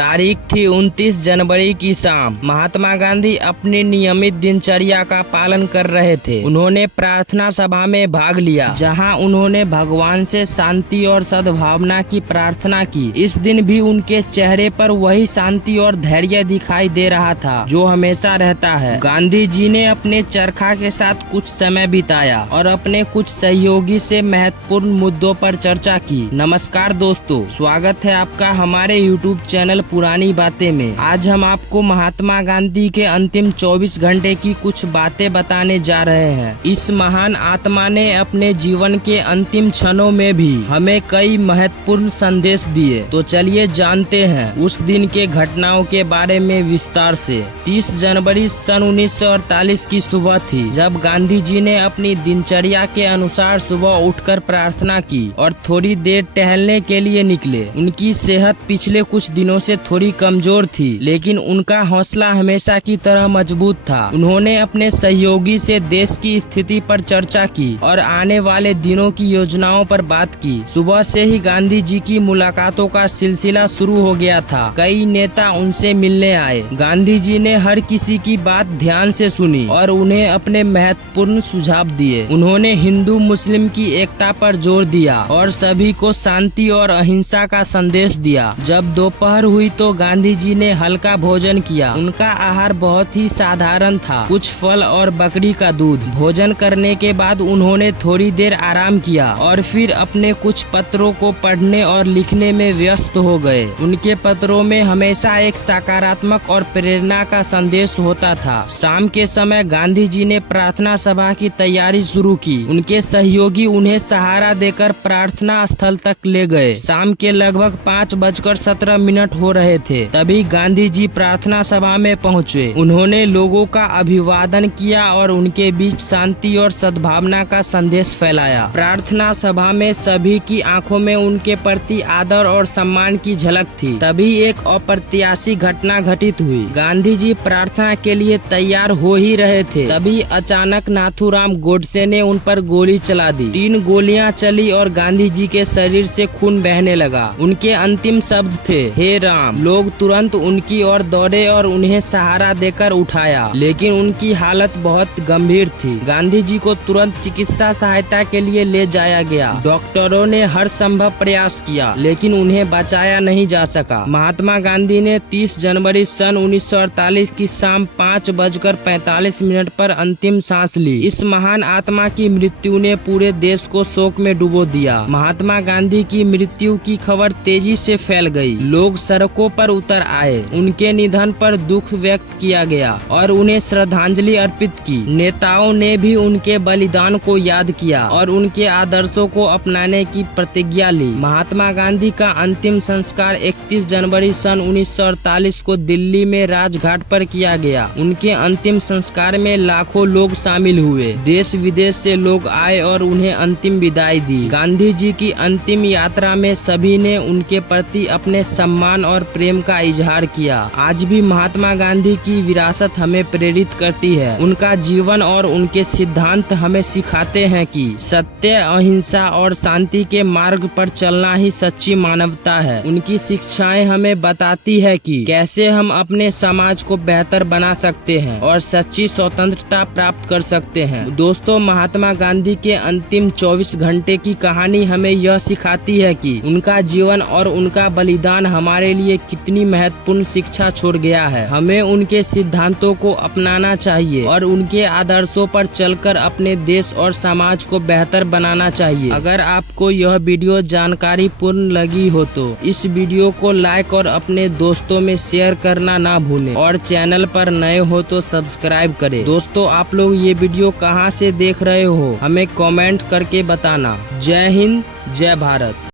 तारीख थी 29 जनवरी की शाम। महात्मा गांधी अपनी नियमित दिनचर्या का पालन कर रहे थे। उन्होंने प्रार्थना सभा में भाग लिया, जहां उन्होंने भगवान से शांति और सद्भावना की प्रार्थना की। इस दिन भी उनके चेहरे पर वही शांति और धैर्य दिखाई दे रहा था जो हमेशा रहता है। गांधी जी ने अपने चरखा के साथ कुछ समय बिताया और अपने कुछ सहयोगी से महत्वपूर्ण मुद्दों पर चर्चा की। नमस्कार दोस्तों, स्वागत है आपका हमारे YouTube चैनल पुरानी बातें में। आज हम आपको महात्मा गांधी के अंतिम 24 घंटे की कुछ बातें बताने जा रहे हैं। इस महान आत्मा ने अपने जीवन के अंतिम क्षणों में भी हमें कई महत्वपूर्ण संदेश दिए। तो चलिए जानते हैं उस दिन के घटनाओं के बारे में विस्तार से। 30 जनवरी सन 1948 की सुबह थी, जब गांधी जी ने अपनी दिनचर्या के अनुसार सुबह उठकर प्रार्थना की और थोड़ी देर टहलने के लिए निकले। उनकी सेहत पिछले कुछ दिनों से थोड़ी कमजोर थी, लेकिन उनका हौसला हमेशा की तरह मजबूत था। उन्होंने अपने सहयोगी से देश की स्थिति पर चर्चा की और आने वाले दिनों की योजनाओं पर बात की। सुबह से ही गांधी जी की मुलाकातों का सिलसिला शुरू हो गया था। कई नेता उनसे मिलने आए। गांधी जी ने हर किसी की बात ध्यान से सुनी और उन्हें अपने महत्वपूर्ण सुझाव दिए। उन्होंने हिंदू मुस्लिम की एकता पर जोर दिया और सभी को शांति और अहिंसा का संदेश दिया। जब दोपहर हुई तो गांधी जी ने हल्का भोजन किया। उनका आहार बहुत ही साधारण था, कुछ फल और बकरी का दूध। भोजन करने के बाद उन्होंने थोड़ी देर आराम किया और फिर अपने कुछ पत्रों को पढ़ने और लिखने में व्यस्त हो गए। उनके पत्रों में हमेशा एक सकारात्मक और प्रेरणा का संदेश होता था। शाम के समय गांधी जी ने प्रार्थना सभा की तैयारी शुरू की। उनके सहयोगी उन्हें सहारा देकर प्रार्थना स्थल तक ले गए। शाम के लगभग 5:17 हो रहे थे, तभी गांधी जी प्रार्थना सभा में पहुंचे। उन्होंने लोगों का अभिवादन किया और उनके बीच शांति और सद्भावना का संदेश फैलाया। प्रार्थना सभा में सभी की आंखों में उनके प्रति आदर और सम्मान की झलक थी। तभी एक अप्रत्याशित घटना घटित हुई। गांधी जी प्रार्थना के लिए तैयार हो ही रहे थे, तभी अचानक नाथूराम गोडसे ने उन पर गोली चला दी। 3 गोलियां चली और गांधी जी के शरीर से खून बहने लगा। उनके अंतिम शब्द थे, हे राम। लोग तुरंत उनकी ओर दौड़े और उन्हें सहारा देकर उठाया, लेकिन उनकी हालत बहुत गंभीर थी। गांधी जी को तुरंत चिकित्सा सहायता के लिए ले जाया गया। डॉक्टरों ने हर संभव प्रयास किया, लेकिन उन्हें बचाया नहीं जा सका। महात्मा गांधी ने 30 जनवरी सन 1948 की शाम 5:45 पर अंतिम सांस ली। इस महान आत्मा की मृत्यु ने पूरे देश को शोक में डुबो दिया। महात्मा गांधी की मृत्यु की खबर तेजी से फैल गई। लोग सड़कों पर उतर आए। उनके निधन पर दुख व्यक्त किया गया और उन्हें श्रद्धांजलि अर्पित की। नेताओं ने भी उनके बलिदान को याद किया और उनके आदर्शों को अपनाने की प्रतिज्ञा ली। महात्मा गांधी का अंतिम संस्कार 31 जनवरी सन 1948 को दिल्ली में राजघाट पर किया गया। उनके अंतिम संस्कार में लाखों लोग शामिल हुए। देश विदेश से लोग आए और उन्हें अंतिम विदाई दी। गांधी जी की अंतिम यात्रा में सभी ने उनके प्रति अपने सम्मान और प्रेम का इजहार किया। आज भी महात्मा गांधी की विरासत हमें प्रेरित करती है। उनका जीवन और उनके सिद्धांत हमें सिखाते हैं कि सत्य, अहिंसा और शांति के मार्ग पर चलना ही सच्ची मानवता है। उनकी शिक्षाएं हमें बताती है कि कैसे हम अपने समाज को बेहतर बना सकते हैं और सच्ची स्वतंत्रता प्राप्त कर सकते हैं। दोस्तों, महात्मा गांधी के अंतिम 24 घंटे की कहानी हमें यह सिखाती है कि उनका जीवन और उनका बलिदान हमारे लिए कितनी महत्वपूर्ण शिक्षा छोड़ गया है। हमें उनके सिद्धांतों को अपनाना चाहिए और उनके आदर्शों पर चलकर अपने देश और समाज को बेहतर बनाना चाहिए। अगर आपको यह वीडियो जानकारी पूर्ण लगी हो तो इस वीडियो को लाइक और अपने दोस्तों में शेयर करना ना भूलें और चैनल पर नए हो तो सब्सक्राइब करें। दोस्तों, आप लोग ये वीडियो कहाँ से देख रहे हो हमें कमेंट करके बताना। जय हिंद, जय भारत।